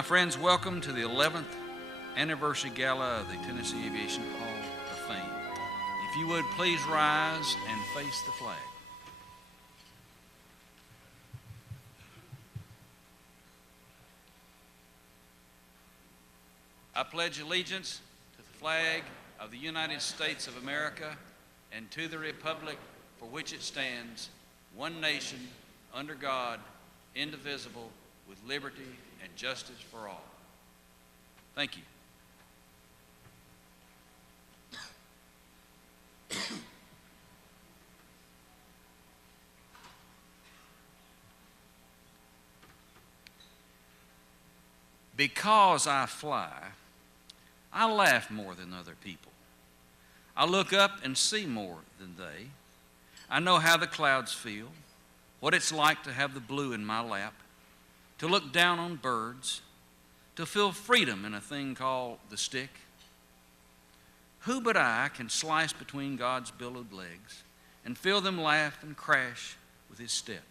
My friends, welcome to the 11th anniversary gala of the Tennessee Aviation Hall of Fame. If you would, please rise and face the flag. I pledge allegiance to the flag of the United States of America and to the republic for which it stands, one nation, under God, indivisible, with liberty and justice for all. Thank you. Because I fly, I laugh more than other people. I look up and see more than they. I know how the clouds feel, what it's like to have the blue in my lap, to look down on birds, to feel freedom in a thing called the stick. Who but I can slice between God's billowed legs and feel them laugh and crash with his step?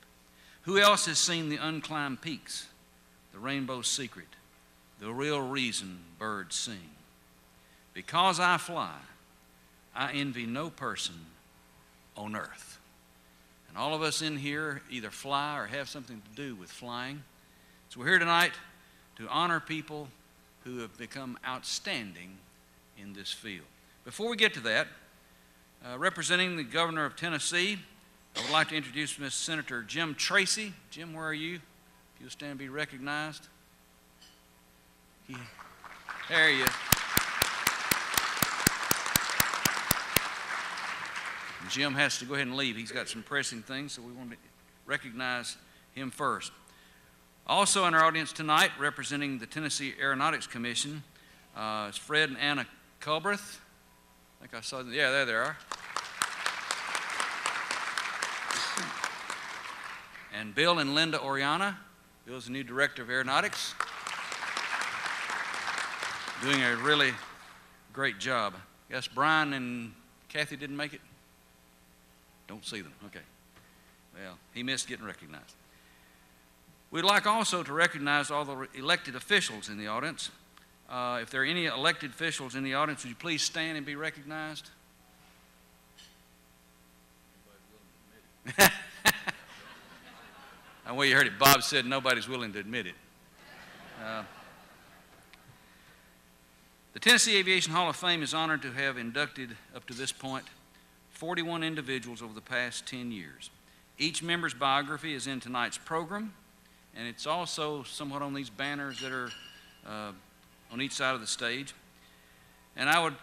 Who else has seen the unclimbed peaks, the rainbow's secret, the real reason birds sing? Because I fly, I envy no person on earth. And all of us in here either fly or have something to do with flying. So we're here tonight to honor people who have become outstanding in this field. Before we get to that, representing the governor of Tennessee, I would like to introduce Miss Senator Jim Tracy. Jim, where are you? If you'll stand and be recognized. There he is. Jim has to go ahead and leave. He's got some pressing things, so we want to recognize him first. Also in our audience tonight, representing the Tennessee Aeronautics Commission, is Fred and Anna Culbreth. I think I saw them. Yeah, there they are. And Bill and Linda Oriana. Bill's the new director of aeronautics. Doing a really great job. Yes, Brian and Kathy didn't make it? Don't see them. Okay. Well, he missed getting recognized. We'd like also to recognize all the elected officials in the audience. If there are any elected officials in the audience, would you please stand and be recognized? Well, you heard it. Bob said nobody's willing to admit it. The Tennessee Aviation Hall of Fame is honored to have inducted, up to this point, 41 individuals over the past 10 years. Each member's biography is in tonight's program, and it's also somewhat on these banners that are on each side of the stage. And I would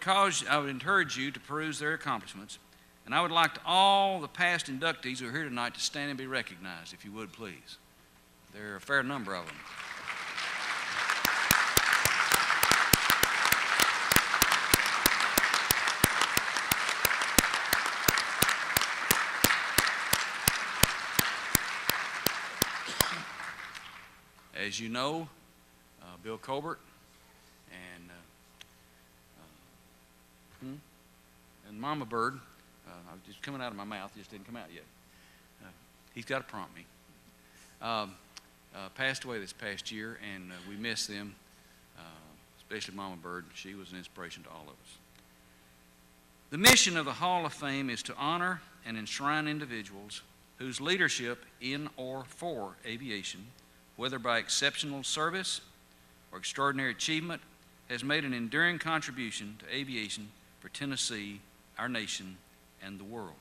encourage you to peruse their accomplishments. And I would like to all the past inductees who are here tonight to stand and be recognized, if you would, please. There are a fair number of them. As you know, Bill Colbert and Mama Bird, just coming out of my mouth, just didn't come out yet. He's got to prompt me. Passed away this past year, and we miss them, especially Mama Bird. She was an inspiration to all of us. The mission of the Hall of Fame is to honor and enshrine individuals whose leadership in or for aviation, whether by exceptional service or extraordinary achievement, has made an enduring contribution to aviation for Tennessee, our nation, and the world.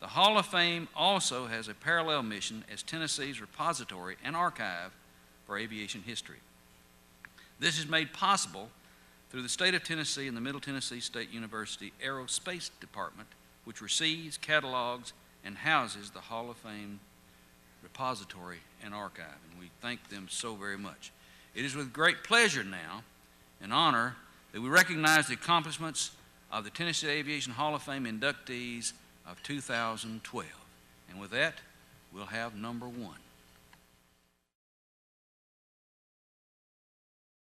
The Hall of Fame also has a parallel mission as Tennessee's repository and archive for aviation history. This is made possible through the state of Tennessee and the Middle Tennessee State University Aerospace Department, which receives, catalogs, and houses the Hall of Fame repository and archive, and we thank them so very much. It is with great pleasure now and honor that we recognize the accomplishments of the Tennessee Aviation Hall of Fame inductees of 2012. And with that, we'll have number one.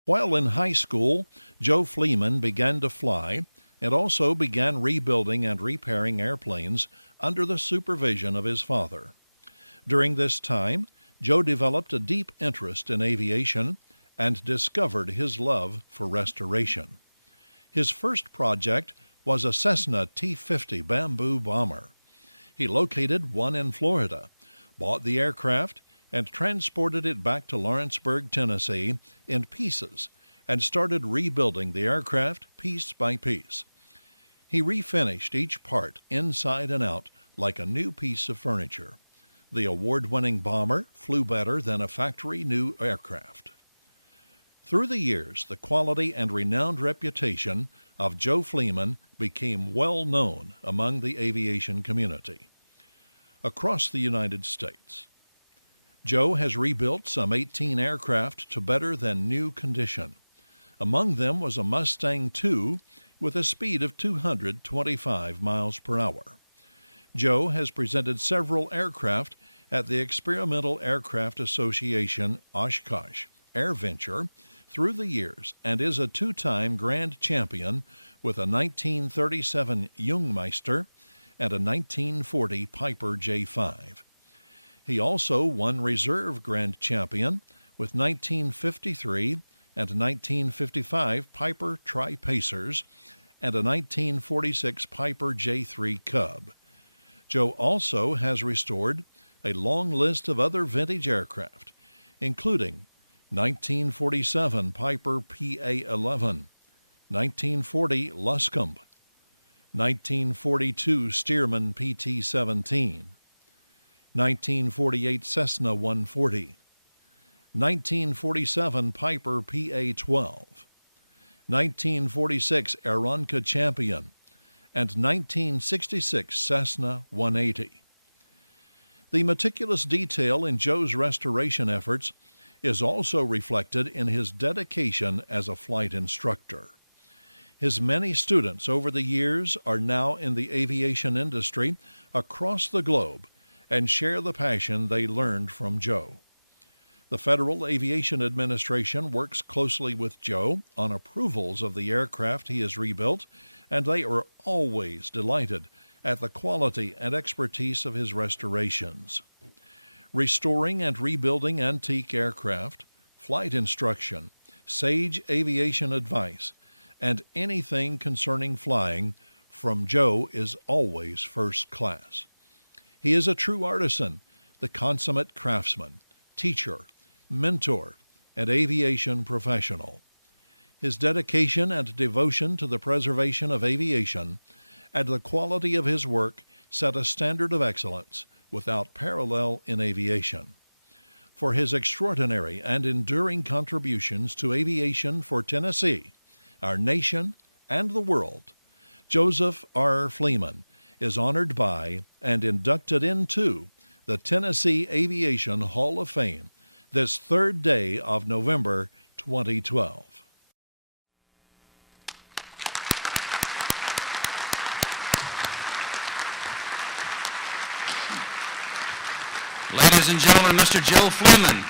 While in high school, Joe Fleeman began to fly and also began rebuilding and repairing airplanes under the supervision of his father. During this time, Joe developed a deep interest in aviation and discovered his love for restoration. His first project was a Cessna T-50 Bamboo bomber. He located one in Florida, bought the aircraft, and transported it back to Lawrenceburg, Tennessee, in pieces, and started rebuilding the aircraft piece by piece. He refinished each part inside and out like a new piece of furniture. The award-winning bomber flew better than a factory-new aircraft. Through the years, the quality and renowned reputation of Joe Fleeman became well known among the aviation community. Across the United States, Joe has rebuilt some 18 aircraft to better than new condition. Among them was a Mustang II with a speed of 225 miles per hour. Joe has presented several aircraft at the Experimental Aircraft Association Oshkosh Air Venture through the years and is a two-time grand champion with a 1937 Jungmeister and a 1940 Piper J5. He also won reserve grand champion with 1953 and 1955 Piper Tri-Pacers and a 1946 Piper J3 Cub. Joe also has restored a long list of other vintage aircraft, including 1947 Piper PA-11, 1940 Luscombe, 1942 Stearman PT-17, 1948 Cessna 140, 1947 Piper PA-12, 1946 Aeronca Champion, and 1966 Cessna 180. The meticulous detail in Joe's restoration efforts is also reflected in his dedication as a flight instructor. His many students over the years are now in the aviation industry across the globe and share the passion they learned from Joe. The Federal Aviation Administration works closely with Joe on approvals of the aircraft he has rebuilt, and they are always delighted at the quality and expertise of his restorations. Restoring and rebuilding antique aircraft, flight instruction, sage aviation advice, and anything concerning flying from Joe is always first class. He is a true artisan, the consummate craftsman, teacher, mentor, and aviation professional. His dedication and devotion to the preservation of aviation and the quality of his work set a standard of excellence without parallel in aviation. For his extraordinary and enduring contributions to aviation for Tennessee, our nation, and the world, Joseph R. Fleeman is honored by and inducted into the Tennessee Aviation Hall of Fame this third day of November 2012. Ladies and gentlemen, Mr. Joe Fleeman.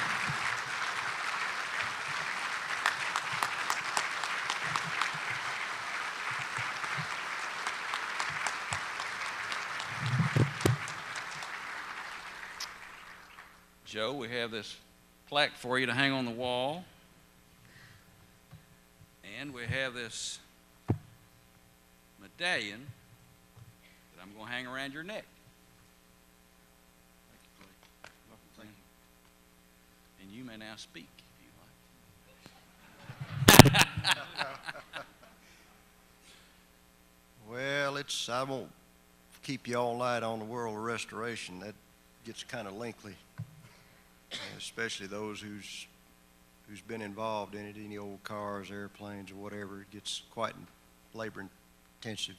Joe, we have this plaque for you to hang on the wall. And we have this medallion that I'm going to hang around your neck. Thank you. And you may now speak if you like. Well, I won't keep you all night on the world of restoration. That gets kind of lengthy, especially those who's been involved in it, any old cars, airplanes, or whatever. It gets quite labor intensive.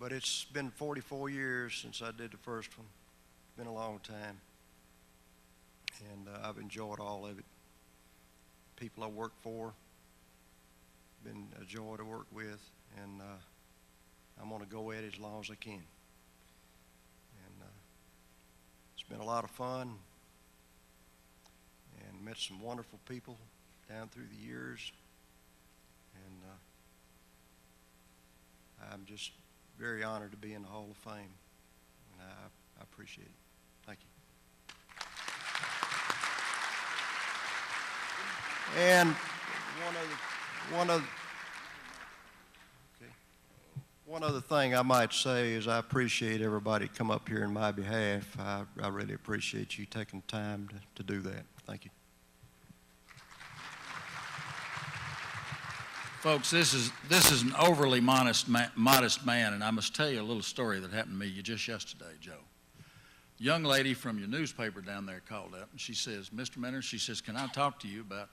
But it's been 44 years since I did the first one. It's been a long time, and I've enjoyed all of it. People I work for, been a joy to work with, and I'm going to go at it as long as I can. And it's been a lot of fun, and met some wonderful people down through the years, and I'm just very honored to be in the Hall of Fame, and I appreciate it. Thank you. And one other, okay. One other thing I might say is I appreciate everybody come up here in my behalf. I really appreciate you taking time to do that. Thank you. Folks, this is an overly modest man, and I must tell you a little story that happened to me just yesterday, Joe. A young lady from your newspaper down there called up, and she says, Mr. Minter, she says, can I talk to you about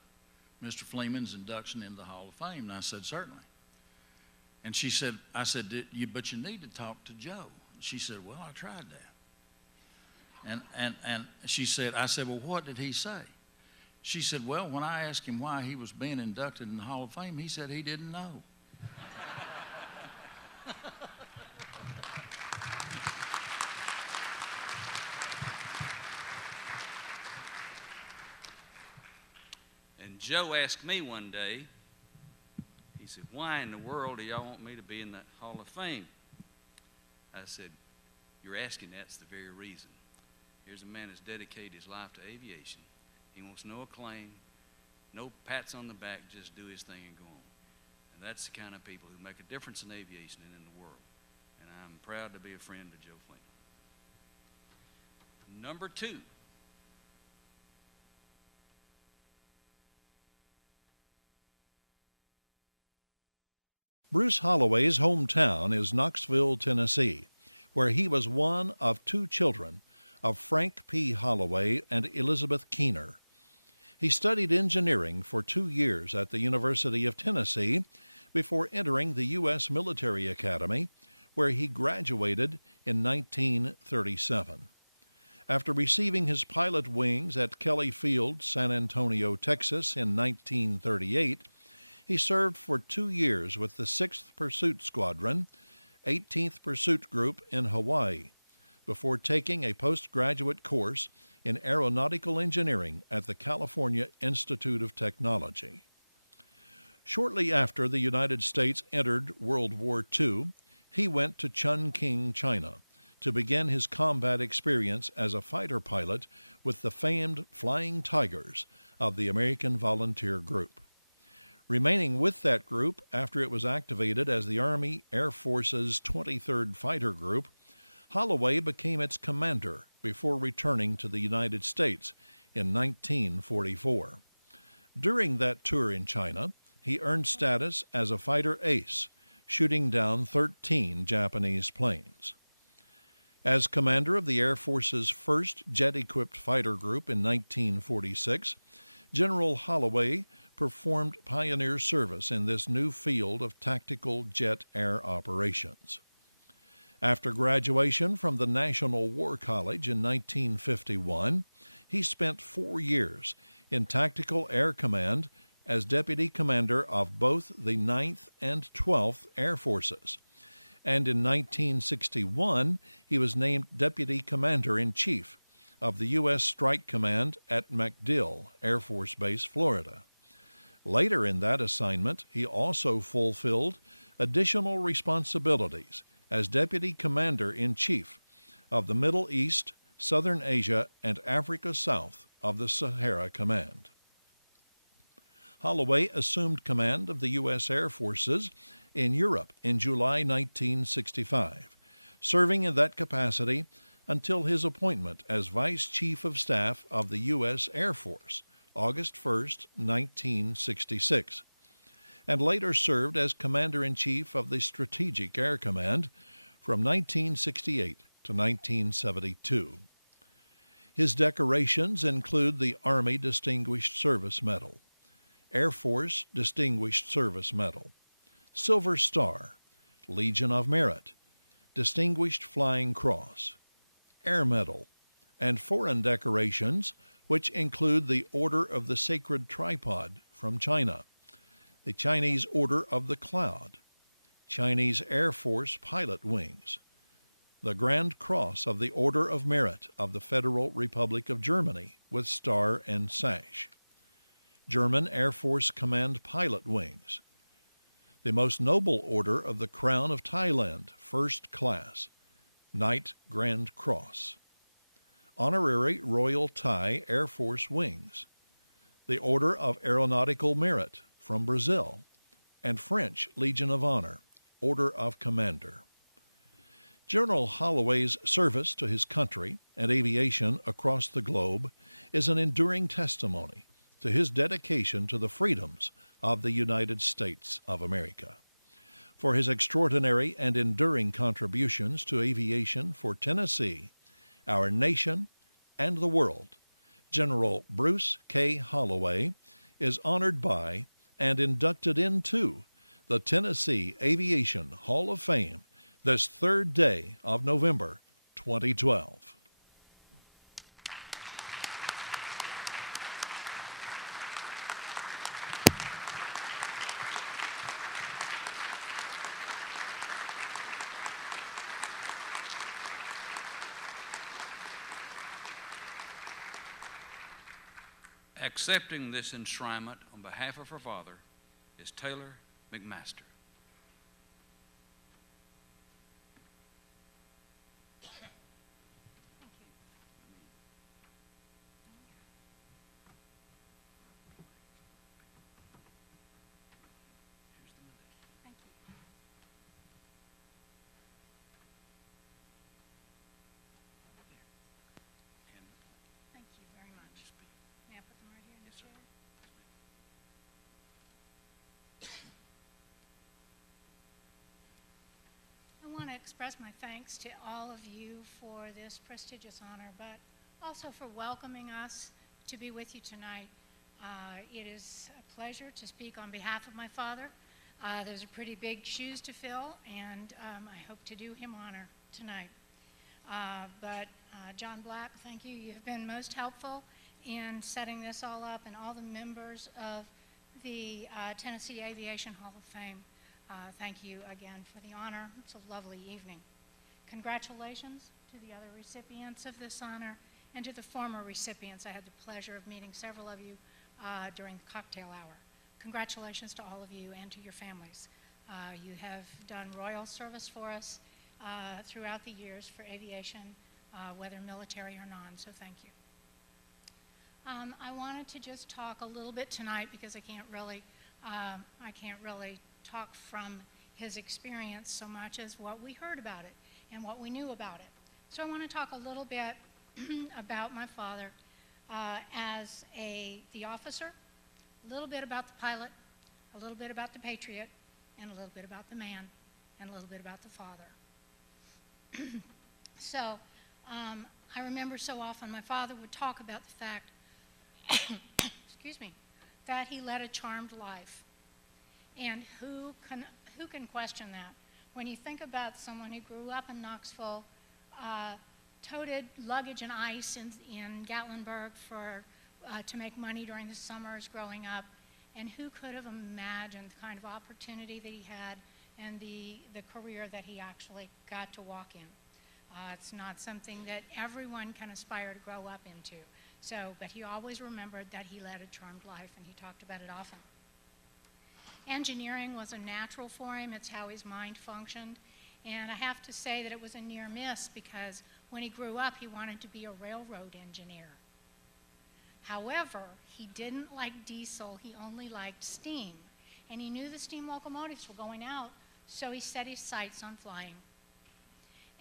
Mr. Fleeman's induction into the Hall of Fame? And I said, certainly. And she said, I said, but you need to talk to Joe. She said, well, I tried that. And she said, I said, well, what did he say? She said, well, when I asked him why he was being inducted in the Hall of Fame, he said he didn't know. And Joe asked me one day, he said, why in the world do y'all want me to be in the Hall of Fame? I said, you're asking that's the very reason. Here's a man that's dedicated his life to aviation. He wants no acclaim, no pats on the back, just do his thing and go on. And that's the kind of people who make a difference in aviation and in the world. And I'm proud to be a friend of Joe Fleeman. Number 2. Bruce Holloway's hometown is Knoxville, Tennessee, where he was one of 2 children of Frank P. Holloway and Elizabeth Keener. He studied engineering for 2 years at the University of Tennessee before entering the U.S. Military Academy, where he graduated in 1937. After receiving his pilot wings at Kelly Field, San Antonio, Texas in 1938, he served for 2 years with the 6th Pursuit Squadron, 18th Pursuit Group in Hawaii, before taking a postgraduate course in aeronautical engineering at the California Institute of Technology. Shortly after the United States entered World War II, he went to Chungking, China, to begin his combat experience as a fighter pilot with the famed Flying Tigers of the American Volunteer Group. Remaining with that group after it was activated as the Army Air Force's 23rd Fighter Group, Holloway became its commander before returning to the United States in 1944. During that tour in China, he earned status as a fighter ace, shooting down 13 Japanese planes. As commander of the Air Force's 1st jet-equipped fighter group in 1946, General Holloway performed pioneer service in this new field of tactical jet air operations. After graduation from the National War College in 1951, he spent 4 years in Tactical Air Command as Deputy Commander of both the 9th and 12th Air Forces. And in 1961, he was named Deputy Commander-in-Chief of the U.S. Strike Command at MacDill Air Force Base, Florida. Later in that assignment, he also fulfilled additional responsibilities as Deputy Commander-in-Chief of the Middle East, Southern Asia, and Africa South of the Sahara Command. Holloway assumed command of the U.S. Air Forces in Europe in July 1965, serving in that capacity until his appointment as Vice Chief of Staff of the U.S. Air Force, August 1, 1966, and later served as Commander-in-Chief of the Strategic Air Command from 1968 to 1972. His decorations include the Army Distinguished Service Medal, Air Force Distinguished Service Medal, Silver Star, Legion of Merit, Distinguished Flying Cross, Air Medal, and foreign decorations which include the Order of the Sacred Tripod from China, the Chinese Order of the Cloud, Chinese Air Force Pilot Wings, the Grand Cross of the Order of Merit of the Federal Republic of Germany with star and sash, German Air Force Command Pilot Wings, the Most Noble Order of the Crown of Thailand, First Class, Knight Grand Cross, Honorary Royal Thai Air Force Wings, the Order of Aeronautical Merit from Brazil, and French Legion of Honor, Order of Commander. General Holloway's service to his country and aviation across the globe is an enduring testimony to his dedication to the freedoms of the United States of America. For his extraordinary and enduring contributions to aviation for Tennessee, our nation, and the world, General Bruce K. Holloway is honored by and inducted into the Tennessee Aviation Hall of Fame this 3rd day of November 2012. Accepting this enshrinement on behalf of her father is Taylor McMaster. Thank you. Thank you very much. May I put them right here in the chair? I want to express my thanks to all of you for this prestigious honor, but also for welcoming us to be with you tonight. It is a pleasure to speak on behalf of my father. Those are pretty big shoes to fill, and I hope to do him honor tonight. But John Black, thank you. You have been most helpful in setting this all up, and all the members of the Tennessee Aviation Hall of Fame. Thank you again for the honor. It's a lovely evening. Congratulations to the other recipients of this honor and to the former recipients. I had the pleasure of meeting several of you during the cocktail hour. Congratulations to all of you and to your families. You have done royal service for us throughout the years for aviation, whether military or non, so thank you. I wanted to just talk a little bit tonight because I can't really talk from his experience so much as what we heard about it and what we knew about it. So I want to talk a little bit about my father as the officer, a little bit about the pilot, a little bit about the patriot, and a little bit about the man, and a little bit about the father. So I remember so often my father would talk about the fact excuse me, that he led a charmed life. And who can question that? When you think about someone who grew up in Knoxville, toted luggage and ice in Gatlinburg to make money during the summers growing up, and who could have imagined the kind of opportunity that he had and the career that he actually got to walk in. It's not something that everyone can aspire to grow up into. But he always remembered that he led a charmed life, and he talked about it often. Engineering was a natural for him. It's how his mind functioned. And I have to say that it was a near miss because when he grew up, he wanted to be a railroad engineer. However, he didn't like diesel. He only liked steam. And he knew the steam locomotives were going out, so he set his sights on flying.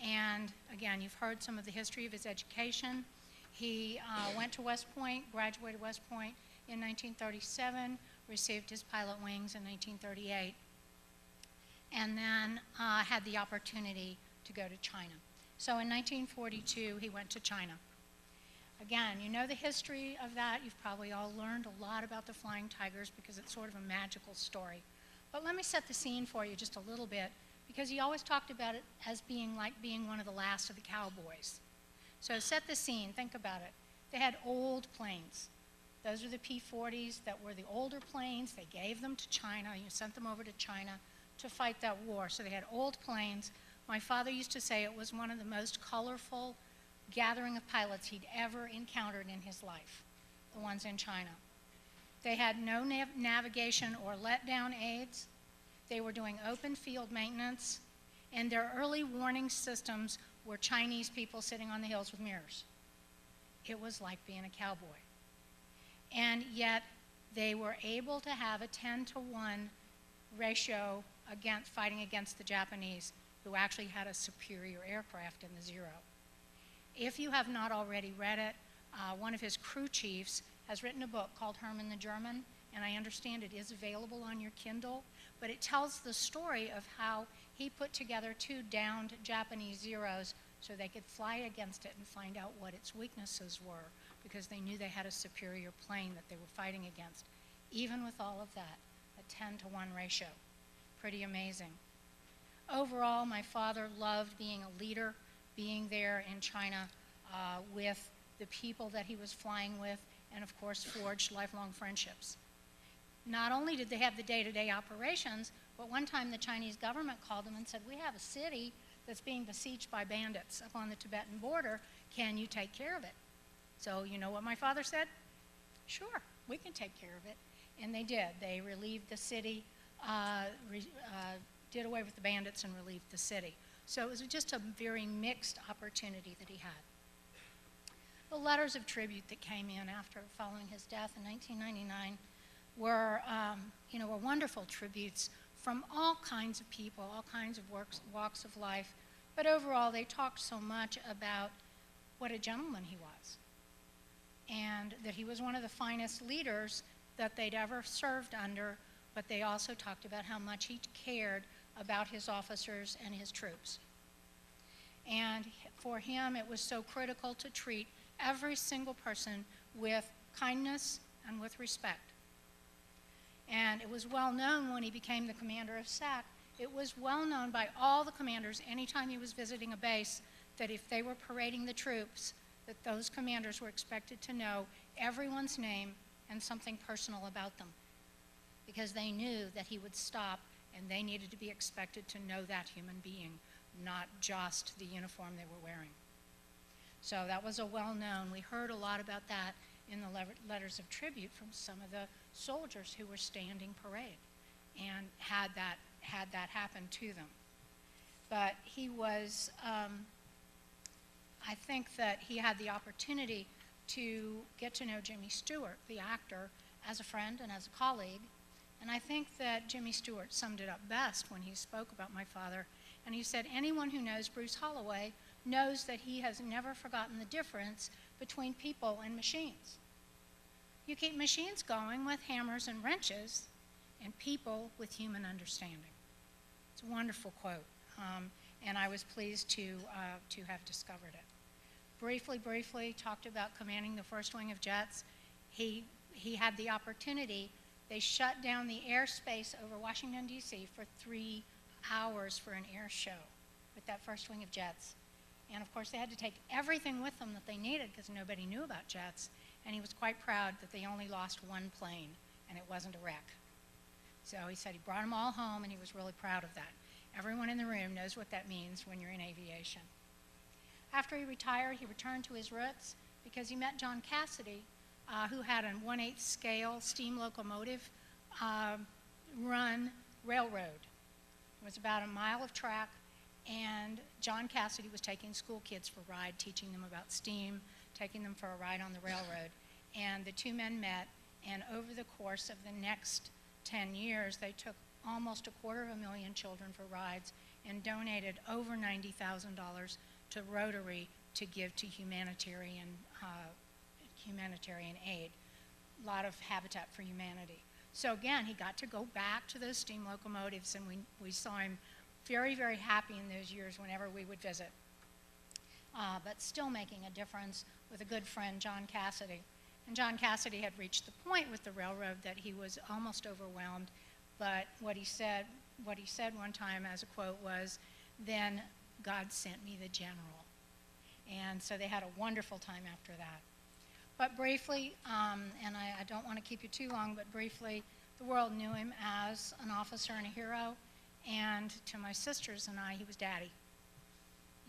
And again, you've heard some of the history of his education. He went to West Point, graduated West Point in 1937, received his pilot wings in 1938, and then had the opportunity to go to China. So in 1942, he went to China. Again, you know the history of that. You've probably all learned a lot about the Flying Tigers because it's sort of a magical story. But let me set the scene for you just a little bit, because he always talked about it as being like being one of the last of the cowboys. So set the scene, think about it. They had old planes. Those are the P-40s that were the older planes. They gave them to China. You sent them over to China to fight that war. So they had old planes. My father used to say it was one of the most colorful gathering of pilots he'd ever encountered in his life, the ones in China. They had no navigation or letdown aids. They were doing open field maintenance, and their early warning systems were Chinese people sitting on the hills with mirrors. It was like being a cowboy. And yet, they were able to have a 10-to-1 ratio fighting against the Japanese, who actually had a superior aircraft in the Zero. If you have not already read it, one of his crew chiefs has written a book called Herman the German, and I understand it is available on your Kindle, but it tells the story of how he put together 2 downed Japanese Zeros so they could fly against it and find out what its weaknesses were, because they knew they had a superior plane that they were fighting against. Even with all of that, a 10-to-1 ratio. Pretty amazing. Overall, my father loved being a leader, being there in China with the people that he was flying with, and of course forged lifelong friendships. Not only did they have the day-to-day operations, but one time the Chinese government called him and said, "We have a city that's being besieged by bandits up on the Tibetan border. Can you take care of it?" So you know what my father said? "Sure, we can take care of it." And they did. They relieved the city, did away with the bandits and relieved the city. So it was just a very mixed opportunity that he had. The letters of tribute that came in after following his death in 1999 were wonderful tributes from all kinds of people, all kinds of walks of life. But overall, they talked so much about what a gentleman he was, and that he was one of the finest leaders that they'd ever served under, but they also talked about how much he cared about his officers and his troops. And for him, it was so critical to treat every single person with kindness and with respect. And it was well known when he became the commander of SAC, it was well known by all the commanders anytime he was visiting a base that if they were parading the troops, that those commanders were expected to know everyone's name and something personal about them, because they knew that he would stop and they needed to be expected to know that human being, not just the uniform they were wearing. So that was a well-known, we heard a lot about that in the letters of tribute from some of the soldiers who were standing parade and had that happen to them. But he was, I think that he had the opportunity to get to know Jimmy Stewart, the actor, as a friend and as a colleague. And I think that Jimmy Stewart summed it up best when he spoke about my father. And he said, anyone who knows Bruce Holloway knows that he has never forgotten the difference between people and machines. You keep machines going with hammers and wrenches, and people with human understanding. It's a wonderful quote, and I was pleased to have discovered it. Briefly talked about commanding the first wing of jets. He had the opportunity. They shut down the airspace over Washington, D.C. for 3 hours for an air show with that first wing of jets. And of course, they had to take everything with them that they needed because nobody knew about jets. And he was quite proud that they only lost 1 plane, and it wasn't a wreck. So he said he brought them all home, and he was really proud of that. Everyone in the room knows what that means when you're in aviation. After he retired, he returned to his roots because he met John Cassidy, who had a 1/8 scale steam locomotive run railroad. It was about a mile of track, and John Cassidy was taking school kids for a ride, teaching them about steam, taking them for a ride on the railroad. And the 2 men met, and over the course of the next 10 years, they took almost 250,000 children for rides and donated over $90,000 to Rotary to give to humanitarian aid, a lot of Habitat for Humanity. So again, he got to go back to those steam locomotives, and we saw him very, very happy in those years whenever we would visit. But still making a difference with a good friend, John Cassidy. And John Cassidy had reached the point with the railroad that he was almost overwhelmed, but what he said one time as a quote was, "Then God sent me the general." And so they had a wonderful time after that. But briefly, and I don't want to keep you too long, but briefly, the world knew him as an officer and a hero, and to my sisters and I, he was Daddy.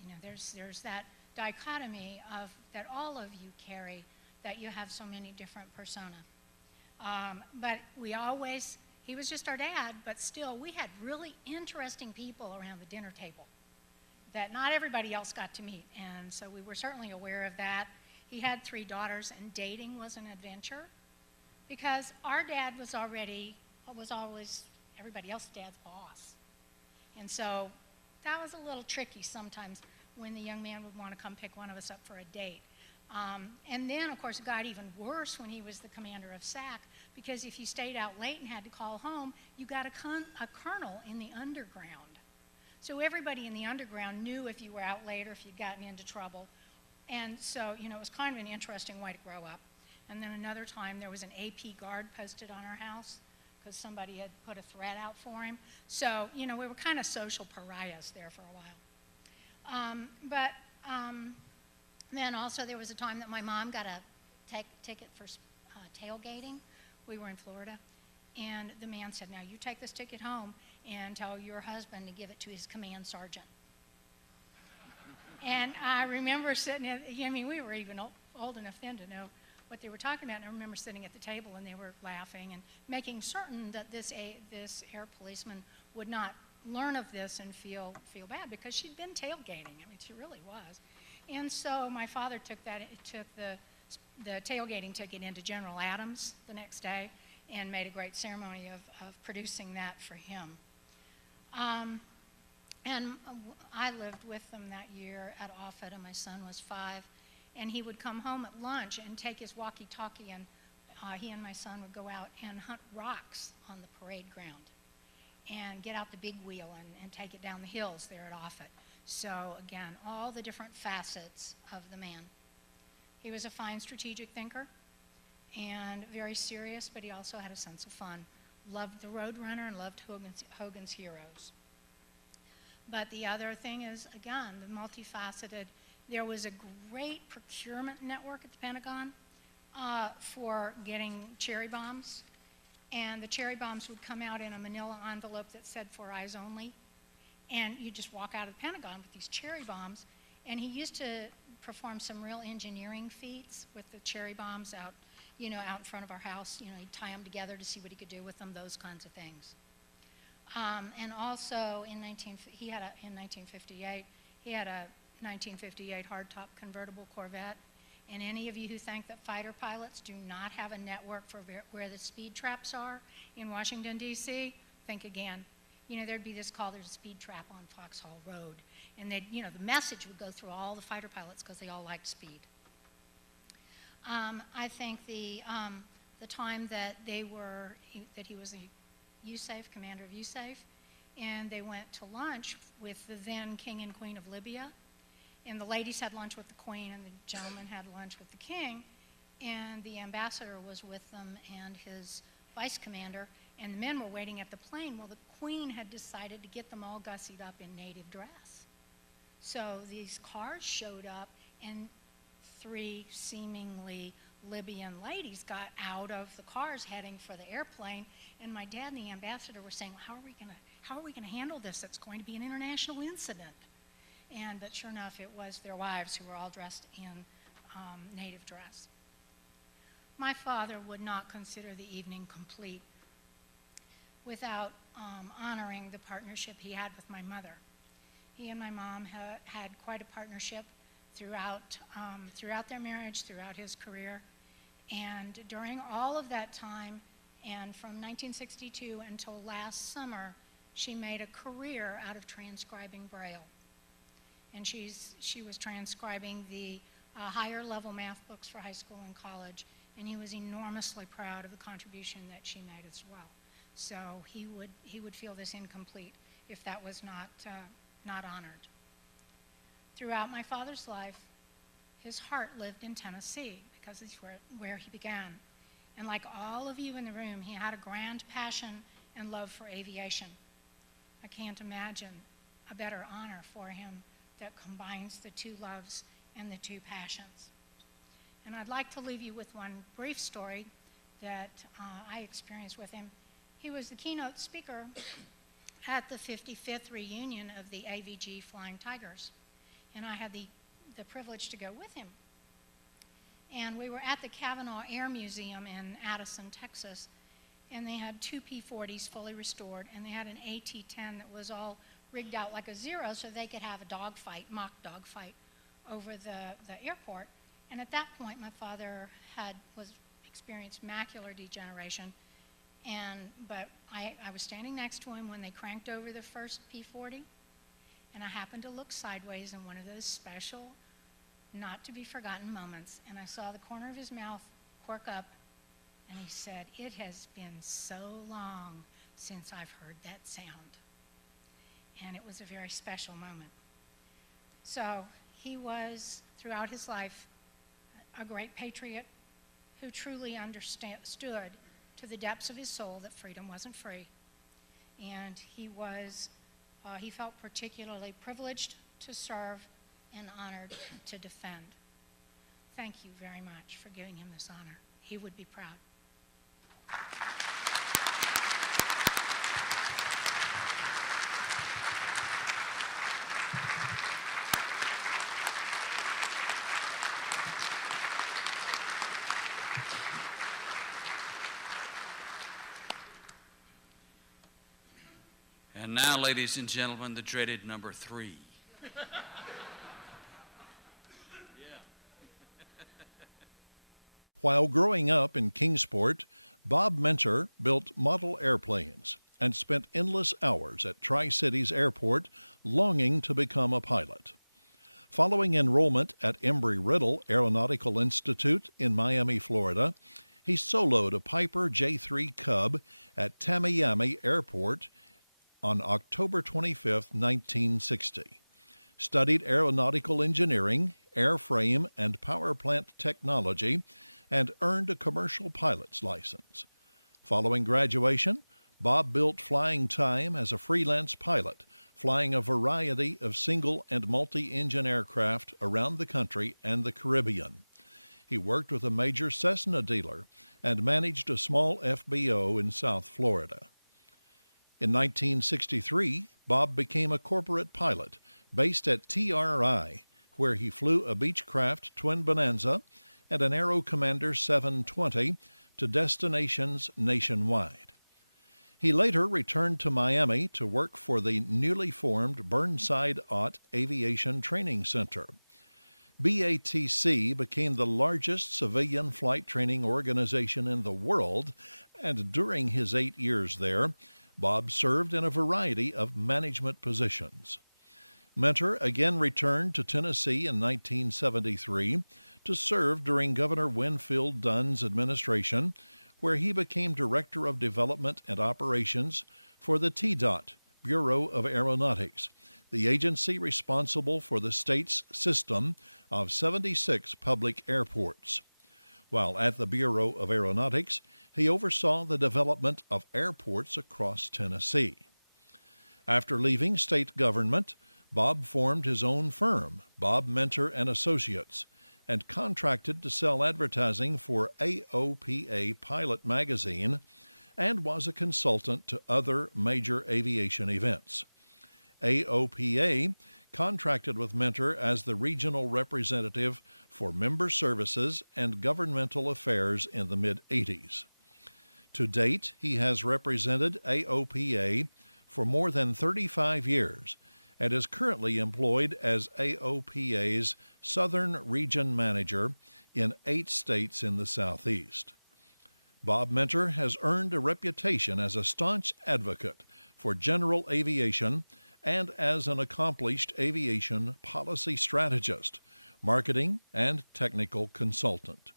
You know, there's that dichotomy of that all of you carry, that you have so many different persona. But he was just our dad, but still, we had really interesting people around the dinner table that not everybody else got to meet, and so we were certainly aware of that. He had 3 daughters, and dating was an adventure. because our dad was always everybody else's dad's boss. And so that was a little tricky sometimes when the young man would want to come pick one of us up for a date. And then, of course, it got even worse when he was the commander of SAC, because if you stayed out late and had to call home, you got a colonel in the underground. So everybody in the underground knew if you were out late or if you'd gotten into trouble. And so, it was kind of an interesting way to grow up. And then another time there was an AP guard posted on our house because somebody had put a threat out for him. So, we were kind of social pariahs there for a while. Then also there was a time that my mom got a ticket for tailgating. We were in Florida. And the man said, now you take this ticket home and tell your husband to give it to his command sergeant. And I remember sitting we were even old enough then to know what they were talking about. And I remember sitting at the table and they were laughing and making certain that this air policeman would not learn of this and feel bad, because she'd been tailgating. She really was. And so my father took the tailgating ticket into General Adams the next day and made a great ceremony of producing that for him. And I lived with them that year at Offutt, and my son was 5. And he would come home at lunch and take his walkie-talkie, and he and my son would go out and hunt rocks on the parade ground and get out the big wheel and take it down the hills there at Offutt. So again, all the different facets of the man. He was a fine strategic thinker and very serious, but he also had a sense of fun. Loved the Roadrunner and loved Hogan's Heroes. But the other thing is, again, the multifaceted. There was a great procurement network at the Pentagon for getting cherry bombs. And the cherry bombs would come out in a manila envelope that said "for eyes only." And you just walk out of the Pentagon with these cherry bombs. And he used to perform some real engineering feats with the cherry bombs out in front of our house. He'd tie them together to see what he could do with them, those kinds of things. And also in 1958, he had a 1958 hardtop convertible Corvette. And any of you who think that fighter pilots do not have a network for where the speed traps are in Washington, D.C., think again. There'd be this call, there's a speed trap on Foxhall Road. And the message would go through all the fighter pilots because they all liked speed. I think the time that he was a USAF, commander of USAF, and they went to lunch with the then King and Queen of Libya. And the ladies had lunch with the Queen, and the gentlemen had lunch with the King. And the ambassador was with them and his vice commander, and the men were waiting at the plane. Well, the Queen had decided to get them all gussied up in native dress. So these cars showed up, and 3 seemingly Libyan ladies got out of the cars heading for the airplane. And my dad and the ambassador were saying, how are we going to handle this? It's going to be an international incident. But sure enough, it was their wives who were all dressed in native dress. My father would not consider the evening complete without honoring the partnership he had with my mother. He and my mom had quite a partnership throughout their marriage, throughout his career. And during all of that time, and from 1962 until last summer, she made a career out of transcribing Braille. And she was transcribing the higher level math books for high school and college, and he was enormously proud of the contribution that she made as well. So he would feel this incomplete if that was not honored. Throughout my father's life, his heart lived in Tennessee because it's where he began. And like all of you in the room, he had a grand passion and love for aviation. I can't imagine a better honor for him that combines the 2 loves and the 2 passions. And I'd like to leave you with one brief story that I experienced with him. He was the keynote speaker at the 55th reunion of the AVG Flying Tigers, and I had the privilege to go with him. And we were at the Cavanaugh Air Museum in Addison, Texas, and they had 2 P-40s fully restored, and they had an AT-10 that was all rigged out like a Zero so they could have a dogfight, mock dogfight, over the airport. And at that point, my father experienced macular degeneration. But I was standing next to him when they cranked over the first P-40, and I happened to look sideways in one of those special, not-to-be-forgotten moments, and I saw the corner of his mouth quirk up, and he said, "It has been so long since I've heard that sound." And it was a very special moment. So he was, throughout his life, a great patriot who truly understood to the depths of his soul that freedom wasn't free. And he felt particularly privileged to serve and honored to defend. Thank you very much for giving him this honor. He would be proud. And now, ladies and gentlemen, the dreaded number 3. While growing up in Kingsport, Bob Mentor built model airplanes and spent endless hours at Tri-Cities Airport longing to become a pilot. Following enrollment at Embry-Riddle Aeronautical Institute in Miami, Florida, he soloed a Piper J3 Cub at Tamiami Airport on October 25, 1960, studied aeronautical engineering, airframe, and power plant technology, and earned a commercial pilot's license. Following graduation, Bob built flying time as a freelance pilot, flying a variety of single and multi-engine aircraft around the country and the Caribbean. He worked with a major Cessna dealer and managed a small FBO in South Florida. In 1963, Bob became a corporate pilot based at TRI, where he flew a Beechcraft Twin Bonanza and an Aero Commander 720 to destinations nationwide. He later returned to Miami to work for the newly formed Burnside-Ott Aviation Training Center. BATC became the largest civilian flight training organization in the world, and during his 8 years there, Bob served in a variety of management positions. Mentor again returned to Tennessee in 1973 to serve during Governor Winfield Dunn's administration, where he became Director of Development and Operations for the TDOT, Bureau of Aeronautics, the agency responsible for the state's system of 76 public airports. While at the Bureau of Aeronautics, he oversaw the development of airports across Tennessee. After leaving state government, Bob formed his own firm, Bob Mentor and Associates, and contracted to sell advertising for AOPA Pilot Magazine and was a consultant to other major aviation events. AOPA contracted with Mentor as the regional representative for member services and governmental affairs in the mid-'80s. To date, he has represented AOPA for more than 35 years and is currently employed as AOPA's Southern Region Manager in 8 states in the Southeast. Bob Mentor has earned a reputation as a staunch advocate for general aviation and as an accomplished aviation policy strategist, marketing, and technical consultant.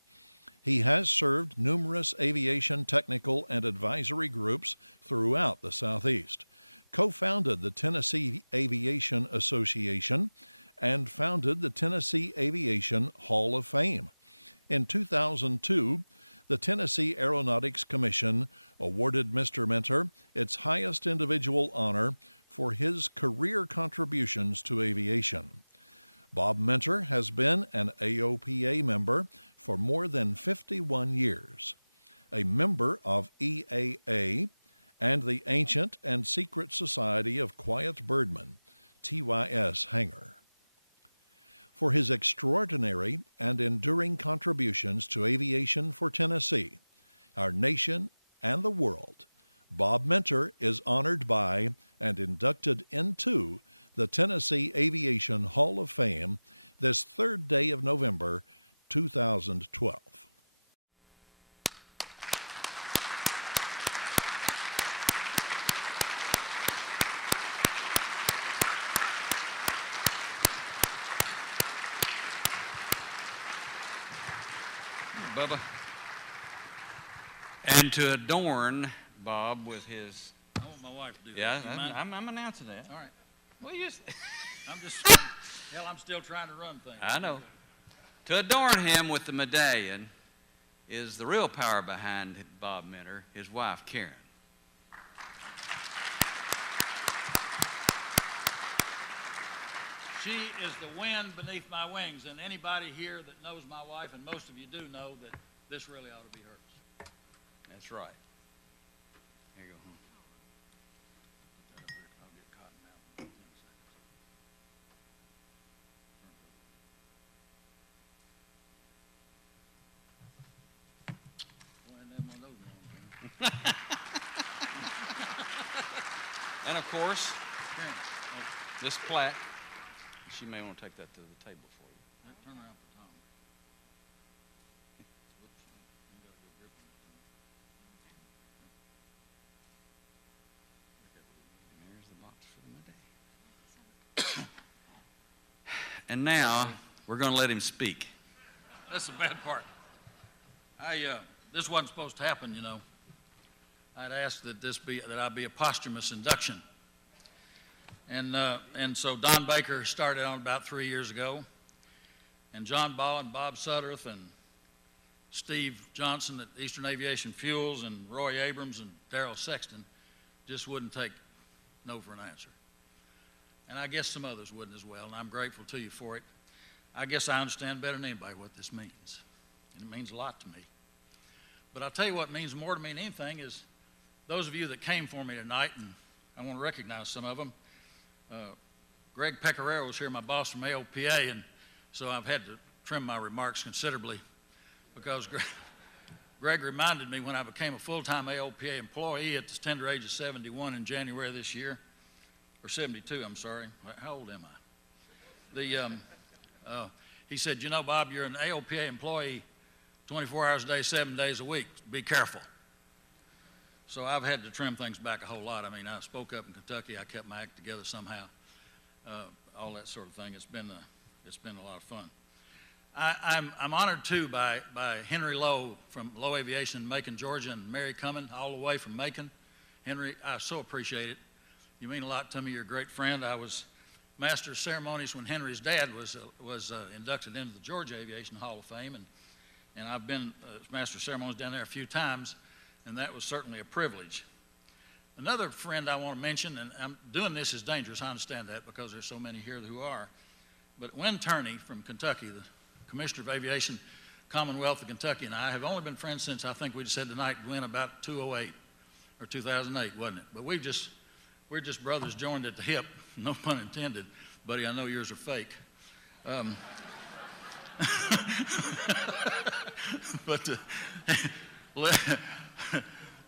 He has served numerous aviation technical and advisory groups throughout the Southeast, co-founded the Tennessee Aviation Association, and founded the Tennessee Aviation Hall of Fame. In 2002, the Tennessee Aeronautics Commission awarded Mr. Mentor its highest individual honor for his career contributions to aviation. Bob Mentor has been an AOPA member for more than 51 years, a member of EAA and the Ancient and Secret Society of Quiet Birdmen, TYS Hangar. For his extraordinary and enduring contributions to aviation for Tennessee, our nation, and the world, Bob Mentor is honored by and inducted into the Tennessee Aviation Hall of Fame this 3rd day of November, 2012. Bubba. And to adorn Bob with his, I want my wife to do yeah, that. You mind? I'm announcing that. All right. Well, you just, I'm just, hell, I'm still trying to run things. I know. To adorn him with the medallion is the real power behind Bob Minter, his wife, Karen. She is the wind beneath my wings, and anybody here that knows my wife, and most of you do know, that this really ought to be hers. That's right. Here you go. Put that up there. I'll get cotton out in 10 seconds. Boy, ain't that one of those long things. And of course, Karen, oh, this plaque, she may want to take that to the table for you. turn around for Tom. Whoops, you got a good grip on that thing. And there's the box for the medallion. And now, we're going to let him speak. That's the bad part. This wasn't supposed to happen, you know. I'd asked that I be a posthumous induction. And so Don Baker started on about 3 years ago, and John Ball and Bob Sutterth and Steve Johnson at Eastern Aviation Fuels and Roy Abrams and Darrell Sexton just wouldn't take no for an answer. And I guess some others wouldn't as well, and I'm grateful to you for it. I guess I understand better than anybody what this means, and it means a lot to me. But I'll tell you what means more to me than anything is those of you that came for me tonight, and I want to recognize some of them. Greg Pecoraro was here, my boss from AOPA, and so I've had to trim my remarks considerably because Greg reminded me when I became a full-time AOPA employee at the tender age of 71 in January of this year, or 72, I'm sorry. How old am I? He said, you know, Bob, you're an AOPA employee 24 hours a day, 7 days a week. Be careful. So I've had to trim things back a whole lot. I mean, I spoke up in Kentucky. I kept my act together somehow. All that sort of thing. It's been a lot of fun. I'm honored too by Henry Lowe from Lowe Aviation in Macon, Georgia, and Mary Cumming all the way from Macon. Henry, I so appreciate it. You mean a lot to me. You're a great friend. I was master of ceremonies when Henry's dad was inducted into the Georgia Aviation Hall of Fame, and I've been master of ceremonies down there a few times. And that was certainly a privilege. Another friend I want to mention, and I'm doing this is dangerous, I understand that because there's so many here who are, but Wynn Turney from Kentucky, the Commissioner of Aviation, Commonwealth of Kentucky, and I have only been friends since I think we said tonight, Gwen, about 2008 or 2008, wasn't it? But we're just brothers joined at the hip, no pun intended. Buddy, I know yours are fake. But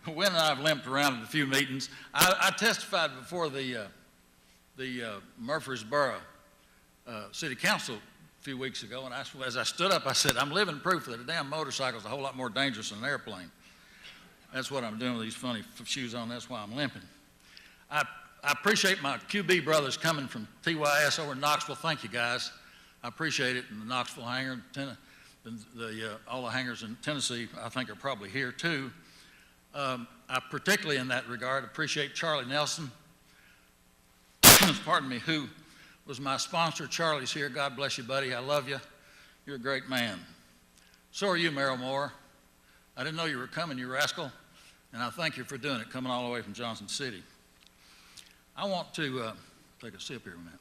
Wynn and I have limped around in a few meetings. I testified before the Murfreesboro City Council a few weeks ago, and as I stood up, I said, I'm living proof that a damn motorcycle is a whole lot more dangerous than an airplane. That's what I'm doing with these funny shoes on. That's why I'm limping. I appreciate my QB brothers coming from TYS over in Knoxville. Thank you, guys. I appreciate it. And the Knoxville hangar, all the hangars in Tennessee, I think, are probably here too. I particularly in that regard appreciate Charlie Nelson, pardon me, who was my sponsor. Charlie's here. God bless you, buddy. I love you. You're a great man. So are you, Merrill Moore. I didn't know you were coming, you rascal, and I thank you for doing it, coming all the way from Johnson City. I want to take a sip here a minute.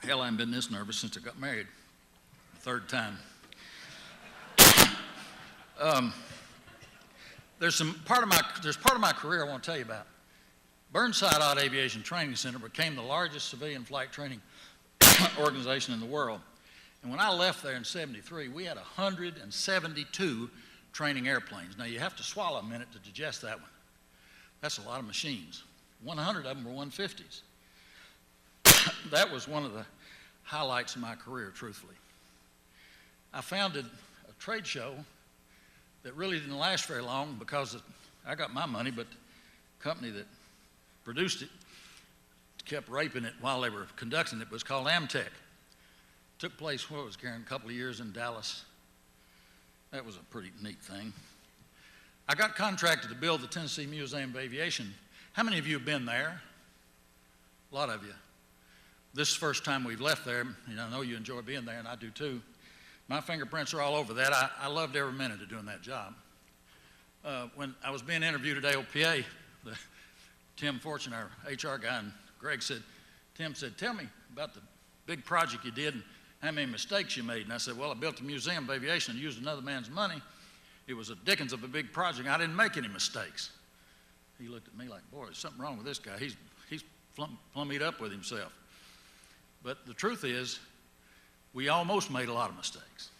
Hell, I haven't been this nervous since I got married. Third time. There's part of my career I want to tell you about. Burnside Odd Aviation Training Center became the largest civilian flight training organization in the world. And when I left there in '73, we had 172 training airplanes. Now you have to swallow a minute to digest that one. That's a lot of machines. 100 of them were 150s. That was one of the highlights of my career, truthfully. I founded a trade show that really didn't last very long because I got my money, but the company that produced it kept raping it while they were conducting it. It was called Amtech. took place, what was Karen, a couple of years in Dallas. That was a pretty neat thing. I got contracted to build the Tennessee Museum of Aviation. How many of you have been there? A lot of you. This is the first time we've left there, and I know you enjoy being there, and I do too. My fingerprints are all over that. I loved every minute of doing that job. When I was being interviewed at AOPA, Tim Fortune, our HR guy, and Greg said, Tim said, tell me about the big project you did and how many mistakes you made. And I said, well, I built a museum of aviation and used another man's money. It was a dickens of a big project. I didn't make any mistakes. He looked at me like, boy, there's something wrong with this guy. He's plummied up with himself. But the truth is, we almost made a lot of mistakes.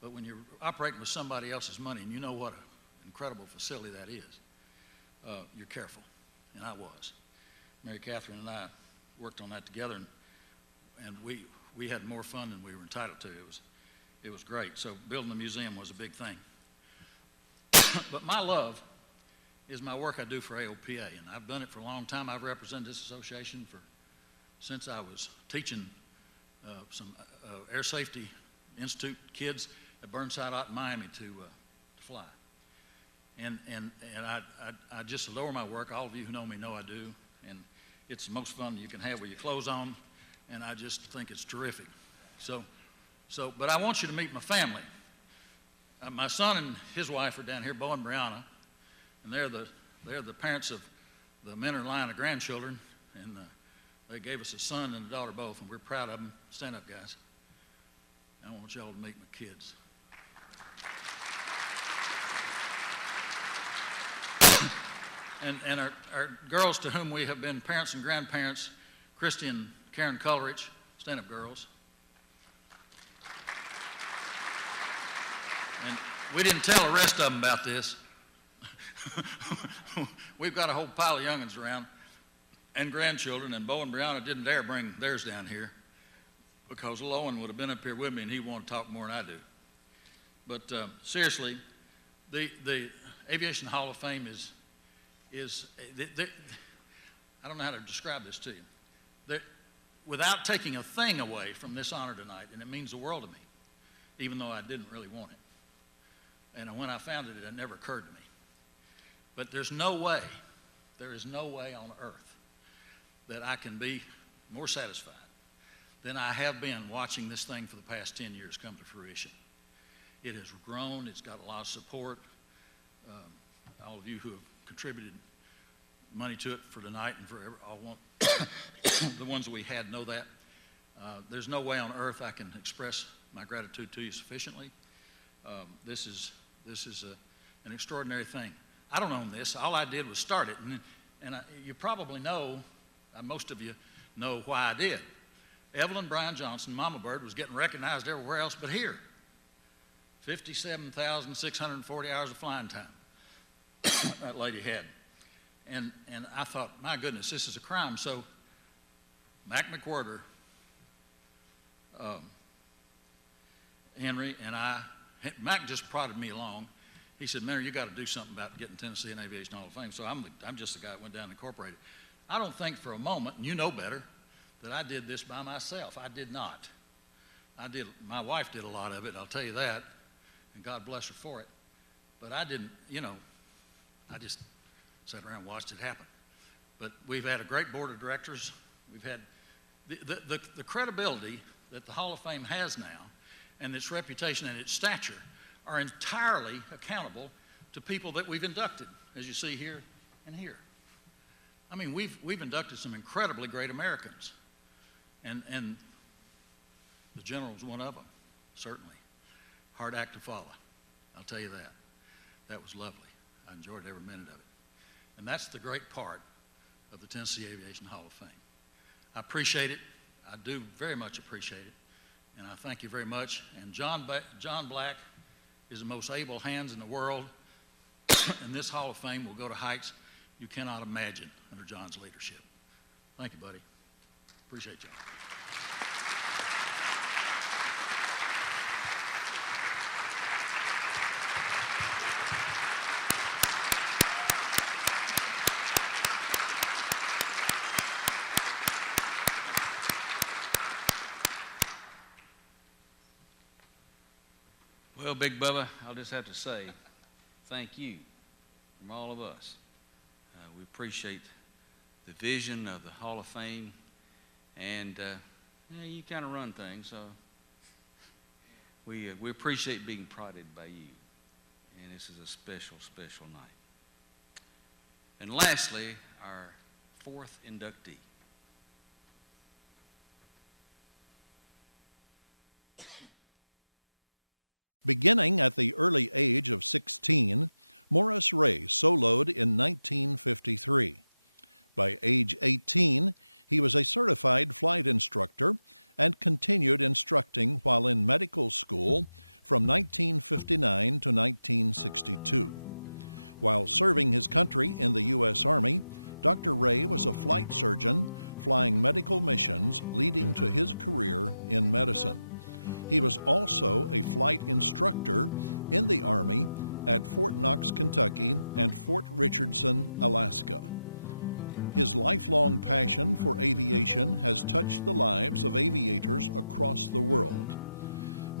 But when you're operating with somebody else's money, and you know what an incredible facility that is, you're careful, and I was. Mary Catherine and I worked on that together, and we had more fun than we were entitled to. It was great. So building the museum was a big thing. But my love is my work I do for AOPA, and I've done it for a long time. I've represented this association since I was teaching some Air Safety Institute kids at Burnside out in Miami to fly. And I just adore my work. All of you who know me know I do. And it's the most fun you can have with your clothes on. And I just think it's terrific. But I want you to meet my family. My son and his wife are down here, Bo and Brianna. And they're the parents of the Menor line of grandchildren. And they gave us a son and a daughter both. And we're proud of them. Stand up, guys. I want y'all to meet my kids. And our girls to whom we have been parents and grandparents, Christy and Karen Coleridge. Stand up, girls. And we didn't tell the rest of them about this. We've got a whole pile of young'uns around and grandchildren, and Bo and Brianna didn't dare bring theirs down here because Lowen would have been up here with me, and he wanted to talk more than I do. But seriously, the Aviation Hall of Fame is I don't know how to describe this to you. Without taking a thing away from this honor tonight, and it means the world to me, even though I didn't really want it. And when I found it, it had never occurred to me. But there is no way on earth that I can be more satisfied than I have been watching this thing for the past 10 years come to fruition. It has grown. It's got a lot of support. All of you who have contributed money to it for tonight and forever, the ones that we had know that. There's no way on earth I can express my gratitude to you sufficiently. This is an extraordinary thing. I don't own this. All I did was start it, and you probably know, most of you know why I did. Evelyn Bryan Johnson, Mama Bird, was getting recognized everywhere else but here. 57,640 hours of flying time that lady had. And I thought, my goodness, this is a crime. So Mac McWhirter, Henry, and Mac just prodded me along. He said, Menor, you got to do something about getting Tennessee in Aviation Hall of Fame. So I'm just the guy that went down and incorporated. I don't think for a moment, and you know better, that I did this by myself. I did not. My wife did a lot of it, I'll tell you that, and God bless her for it. But I didn't, I just sat around and watched it happen. But we've had a great board of directors. We've had the credibility that the Hall of Fame has now, and its reputation and its stature are entirely accountable to people that we've inducted, as you see here and here. I mean, we've inducted some incredibly great Americans, and the general's one of them, certainly. Hard act to follow, I'll tell you that. That was lovely. I enjoyed every minute of it. And that's the great part of the Tennessee Aviation Hall of Fame. I appreciate it. I do very much appreciate it. And I thank you very much. And John Black is the most able hands in the world. And this Hall of Fame will go to heights you cannot imagine under John's leadership. Thank you, buddy. Appreciate y'all. Well, Big Bubba, I'll just have to say thank you from all of us. We appreciate the vision of the Hall of Fame, and you kind of run things, so we appreciate being prodded by you, and this is a special, special night. And lastly, our fourth inductee. Beginning at the early age of 16, Morris Ray soloed in 1953. By age 18, he was a certified flight instructor and continued instructing while in medical school from 1959 to 1962. While serving his country in the U.S. Army, Dr. Ray was a flight surgeon flying medical missions leading to his career in medicine. He was also a flight instructor in the Army at Fort Knox, Kentucky, and Fort Richardson, Alaska. His lifelong passion for aviation has touched the lives of aviators across the world.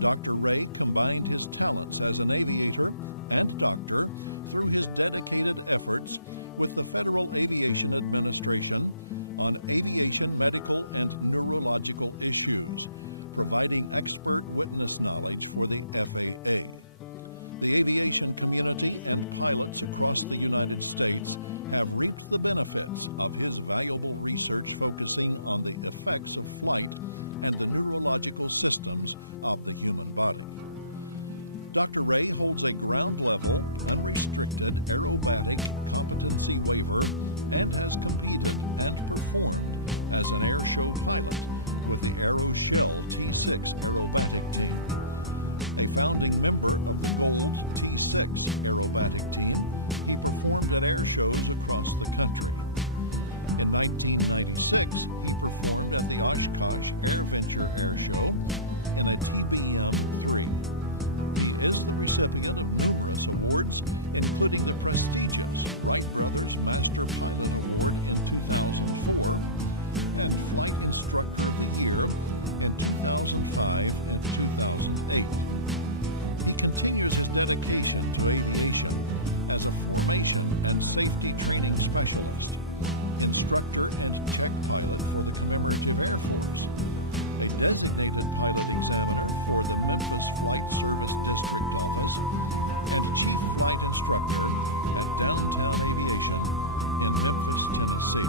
Dr. Ray combined his talents as an aviator and doctor through his dedicated efforts with the Federal Aviation Administration on aviation medical and neurological issues, providing expert witness knowledge for the FAA. The aviation community and pilots across the United States have reaped the benefits of his valuable research focusing on the effects of flight and the neurological systems of the human body. Dr. Ray holds a ground-level, unrestricted aerobatic competency waiver and has competed and performed as an air show pilot with the Aero Shell T6 aerobatic team. A founding member of the Gold T6 aerobatic team, he performed at air shows across the country. In 1996, he performed at the Oshkosh Air Venture Air Show in a TBM-3. He is the recipient of numerous awards, including the prestigious Wright Brothers Master Pilot Award in 2004 and Flight Instructor of the Year in 2005 and 2008. He continues his dedication to aviation as a formation and safety training specialist, instructor and check pilot for the Commemorative Air Force, a designated pilot examiner for the Memphis Flight Service District Office, and chief flight instructor at Downtown Aviation in Memphis, Tennessee.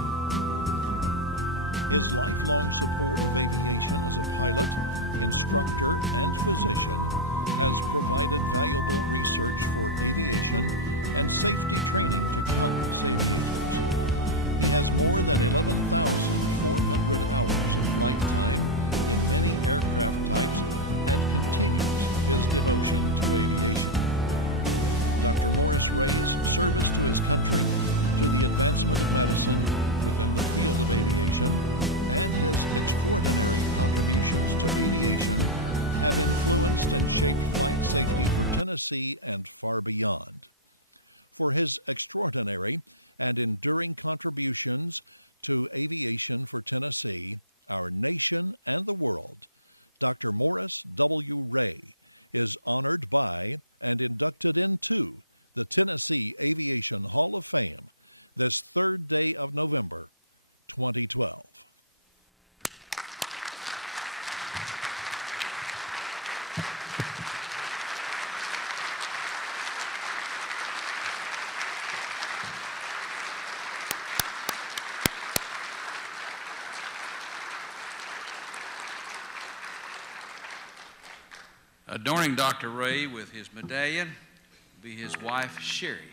His lifelong support of aviation as a pilot, instructor, and physician has provided valuable research for aviation and safety training to countless aviators. He has more than 11,400 hours of flight time in many aircraft types and continues his devotion to aviation. Dr. Morris Ray's service to his country, to the advancement of medicine within the field of aviation, and his extraordinary contributions to aviation have influenced and shaped flight safety for Tennessee and far beyond. For his extraordinary and enduring contributions to aviation for Tennessee, our nation, and the world, Dr. Morris W. Ray is honored by and inducted into the Tennessee Aviation Hall of Fame this 3rd day of November, 2012. Adorning Dr. Ray with his medallion will be his wife, Sherry.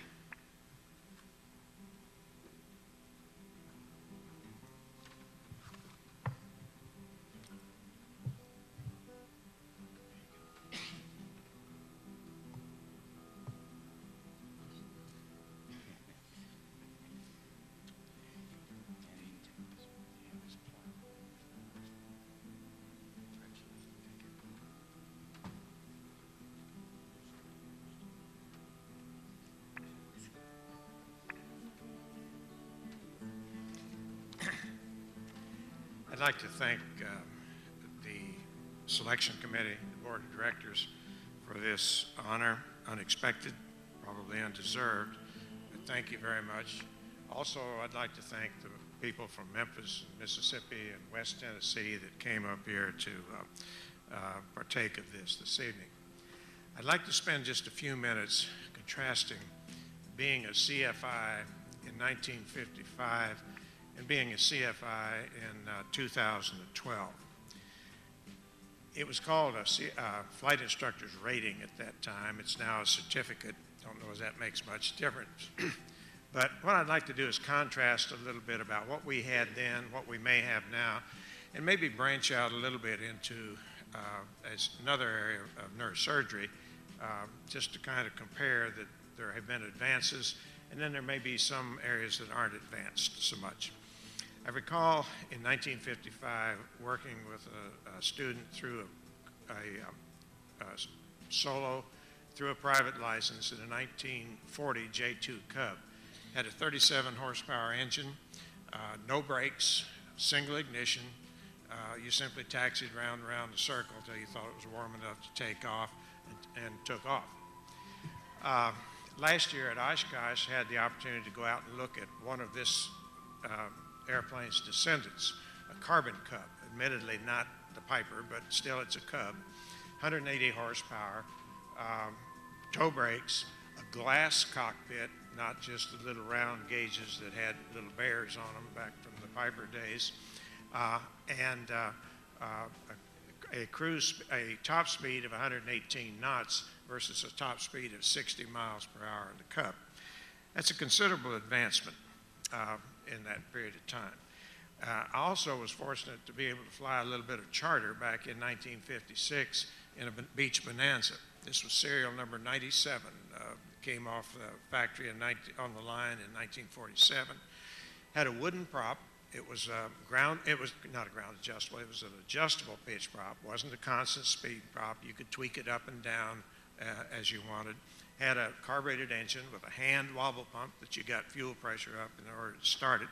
I'd like to thank the selection committee, the board of directors, for this honor, unexpected, probably undeserved. But thank you very much. Also, I'd like to thank the people from Memphis, Mississippi, and West Tennessee that came up here to partake of this evening. I'd like to spend just a few minutes contrasting being a CFI in 1955 and being a CFI in 2012. It was called a flight instructor's rating at that time. It's now a certificate. Don't know if that makes much difference. But what I'd like to do is contrast a little bit about what we had then, what we may have now, and maybe branch out a little bit into as another area of neurosurgery, just to kind of compare that there have been advances, and then there may be some areas that aren't advanced so much. I recall in 1955 working with a student through a solo through a private license in a 1940 J2 Cub. Had a 37 horsepower engine, no brakes, single ignition. You simply taxied round and round the circle until you thought it was warm enough to take off, and took off. Last year at Oshkosh, had the opportunity to go out and look at one of this airplane's descendants, a Carbon Cub. Admittedly not the Piper, but still it's a Cub. 180 horsepower, tow brakes, a glass cockpit, not just the little round gauges that had little bears on them back from the Piper days, and a top speed of 118 knots versus a top speed of 60 miles per hour in the Cub. That's a considerable advancement in that period of time. I also was fortunate to be able to fly a little bit of charter back in 1956 in a Beach Bonanza. This was serial number 97. Came off the factory on the line in 1947. Had a wooden prop. It was it was not a ground adjustable. It was an adjustable pitch prop. Wasn't a constant speed prop. You could tweak it up and down as you wanted. Had a carbureted engine with a hand wobble pump that you got fuel pressure up in order to start it.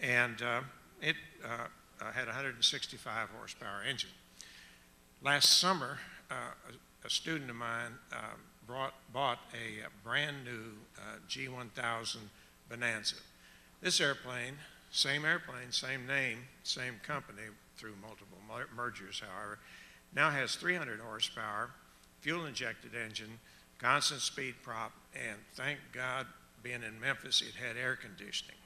It had a 165 horsepower engine. Last summer, a student of mine bought a brand new G1000 Bonanza. This airplane, same name, same company through multiple mergers, however, now has 300 horsepower, fuel-injected engine, constant speed prop, and thank God, being in Memphis, it had air conditioning.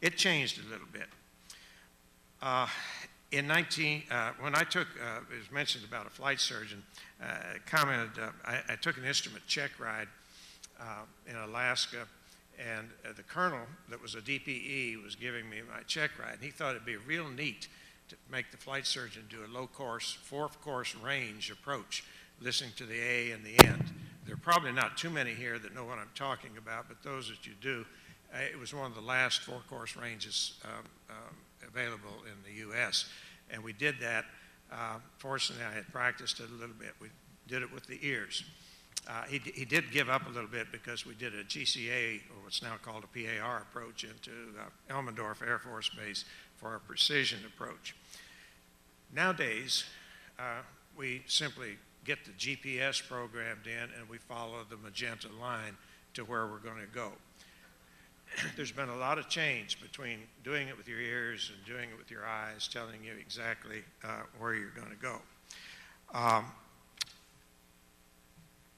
It changed a little bit. When I took, it was mentioned about a flight surgeon, commented, I took an instrument check ride in Alaska, and the colonel that was a DPE was giving me my check ride, and he thought it'd be real neat to make the flight surgeon do a low-course, fourth-course range approach, listening to the A and the end. There are probably not too many here that know what I'm talking about, but those that you do, it was one of the last four-course ranges available in the U.S., and we did that. Fortunately, I had practiced it a little bit. We did it with the ears. He did give up a little bit because we did a GCA, or what's now called a PAR approach, into Elmendorf Air Force Base for a precision approach. Nowadays, we simply get the GPS programmed in and we follow the magenta line to where we're going to go. There's been a lot of change between doing it with your ears and doing it with your eyes, telling you exactly where you're going to go.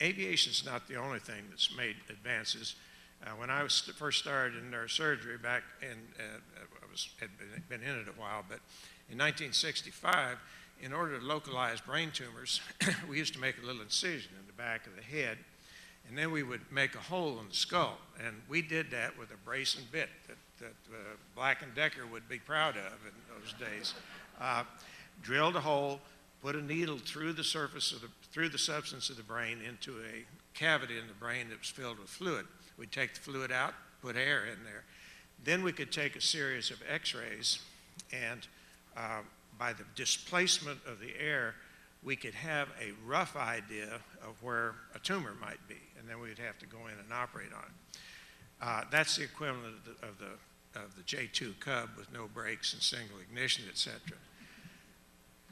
Aviation's not the only thing that's made advances. When I first started in neurosurgery back in, had been in it a while, but in 1965, in order to localize brain tumors, we used to make a little incision in the back of the head, and then we would make a hole in the skull. And we did that with a brace and bit that Black & Decker would be proud of in those days. Drilled a hole, put a needle through the surface of through the substance of the brain into a cavity in the brain that was filled with fluid. We'd take the fluid out, put air in there. Then we could take a series of x-rays, and by the displacement of the air, we could have a rough idea of where a tumor might be, and then we'd have to go in and operate on it. That's the equivalent of the J2 Cub with no brakes and single ignition, etc.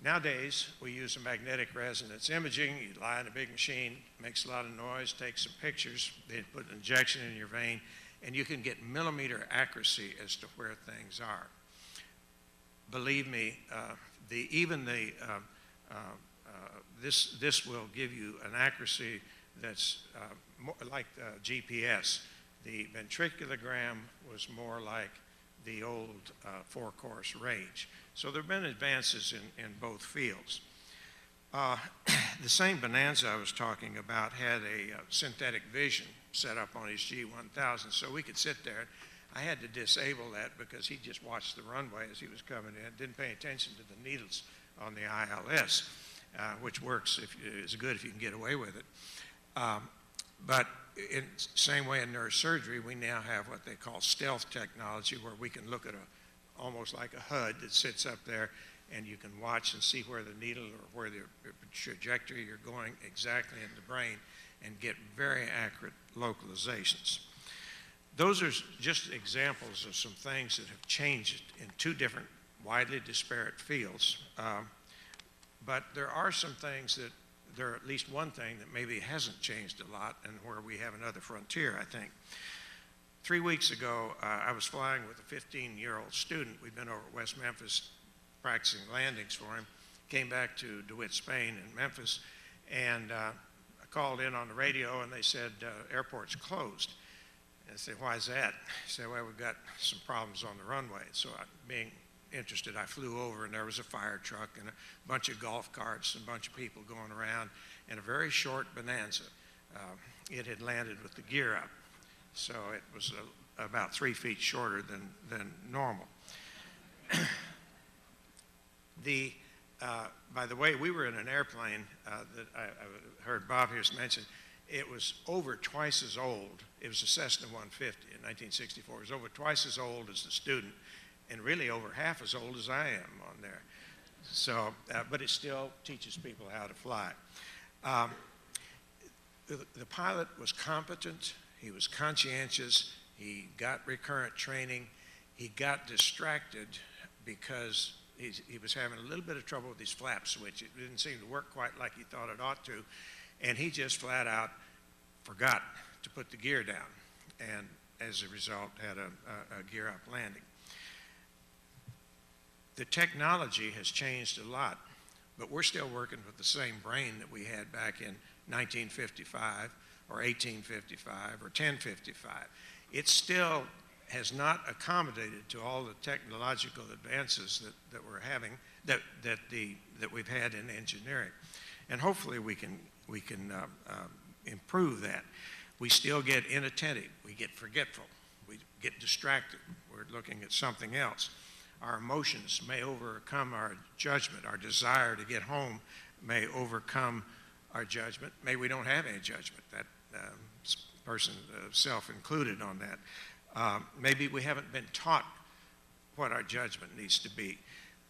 Nowadays, we use a magnetic resonance imaging. You lie in a big machine, makes a lot of noise, takes some pictures, they put an injection in your vein, and you can get millimeter accuracy as to where things are. Believe me, this will give you an accuracy that's more like GPS. The ventriculogram was more like the old four-course range. So there have been advances in both fields. The same Bonanza I was talking about had a synthetic vision set up on his G1000, so we could sit there. I had to disable that because he just watched the runway as he was coming in, didn't pay attention to the needles on the ILS, which works is good if you can get away with it. But in the same way in neurosurgery, we now have what they call stealth technology, where we can look at almost like a HUD that sits up there, and you can watch and see where the needle or where the trajectory you're going exactly in the brain and get very accurate localizations. Those are just examples of some things that have changed in two different widely disparate fields. But there are some things that, there are at least one thing that maybe hasn't changed a lot and where we have another frontier, I think. 3 weeks ago, I was flying with a 15-year-old student. We'd been over at West Memphis practicing landings for him. Came back to DeWitt, Spain in Memphis, and I called in on the radio and they said, airport's closed. And I said, why is that? He said, well, we've got some problems on the runway. So being interested, I flew over and there was a fire truck and a bunch of golf carts and a bunch of people going around and a very short Bonanza. It had landed with the gear up. So it was about 3 feet shorter than normal. By the way, we were in an airplane that I heard Bob here mention. It was over twice as old. It was a Cessna 150 in 1964. It was over twice as old as the student, and really over half as old as I am on there. So, but it still teaches people how to fly. The pilot was competent. He was conscientious. He got recurrent training. He got distracted because he was having a little bit of trouble with his flap switch. It didn't seem to work quite like he thought it ought to. And he just flat out forgot to put the gear down. And as a result, had a gear up landing. The technology has changed a lot, but we're still working with the same brain that we had back in 1955 or 1855 or 1055. It still has not accommodated to all the technological advances that we're having, that we've had in engineering, and hopefully we can improve that. We still get inattentive, we get forgetful, we get distracted. We're looking at something else. Our emotions may overcome our judgment. Our desire to get home may overcome our judgment. Maybe we don't have any judgment. That person, self-included on that. Maybe we haven't been taught what our judgment needs to be.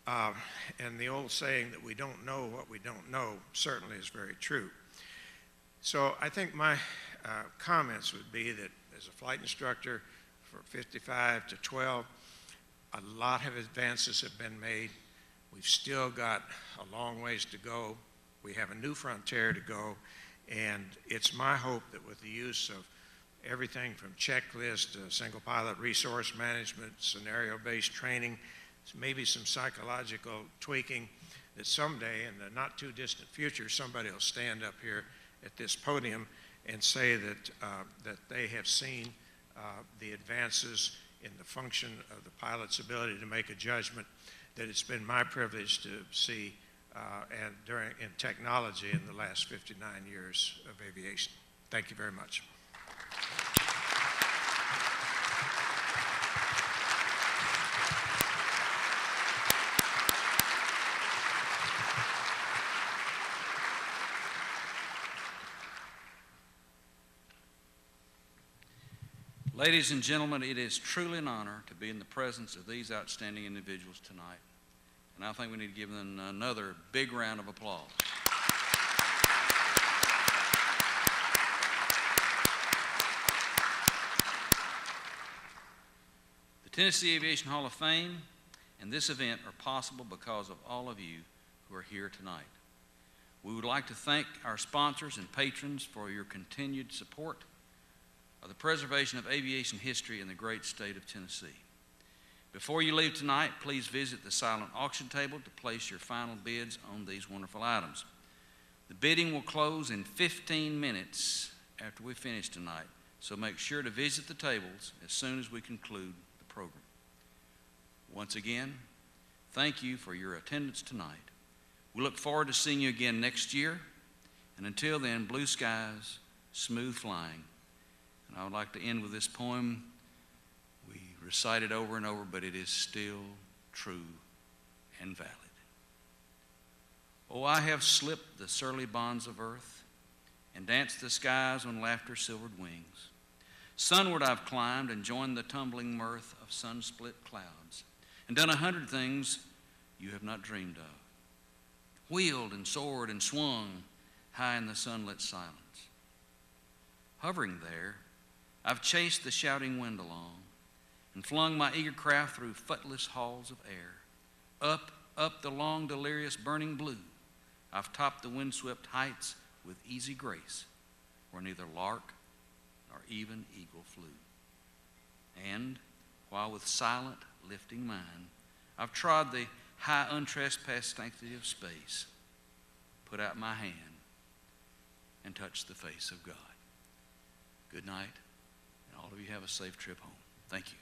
And the old saying that we don't know what we don't know certainly is very true. So I think my comments would be that as a flight instructor for 55 to 12, a lot of advances have been made. We've still got a long ways to go. We have a new frontier to go, and it's my hope that with the use of everything from checklist to single pilot resource management, scenario-based training, maybe some psychological tweaking, that someday in the not too distant future, somebody will stand up here at this podium and say that, that they have seen the advances in the function of the pilot's ability to make a judgment that it's been my privilege to see in technology in the last 59 years of aviation. Thank you very much. Ladies and gentlemen, it is truly an honor to be in the presence of these outstanding individuals tonight, and I think we need to give them another big round of applause. The Tennessee Aviation Hall of Fame and this event are possible because of all of you who are here tonight. We would like to thank our sponsors and patrons for your continued support of the preservation of aviation history in the great state of Tennessee. Before you leave tonight, please visit the silent auction table to place your final bids on these wonderful items. The bidding will close in 15 minutes after we finish tonight, so make sure to visit the tables as soon as we conclude the program. Once again, thank you for your attendance tonight. We look forward to seeing you again next year, and until then, blue skies, smooth flying. And I would like to end with this poem. We recite it over and over, but it is still true and valid. Oh, I have slipped the surly bonds of earth and danced the skies on laughter's silvered wings. Sunward I've climbed and joined the tumbling mirth of sun-split clouds, and done 100 things you have not dreamed of. Wheeled and soared and swung high in the sunlit silence. Hovering there, I've chased the shouting wind along and flung my eager craft through footless halls of air. Up, up the long, delirious, burning blue, I've topped the windswept heights with easy grace, where neither lark nor even eagle flew. And while with silent, lifting mind, I've trod the high, untrespassed sanctity of space, put out my hand, and touched the face of God. Good night, and all of you have a safe trip home. Thank you.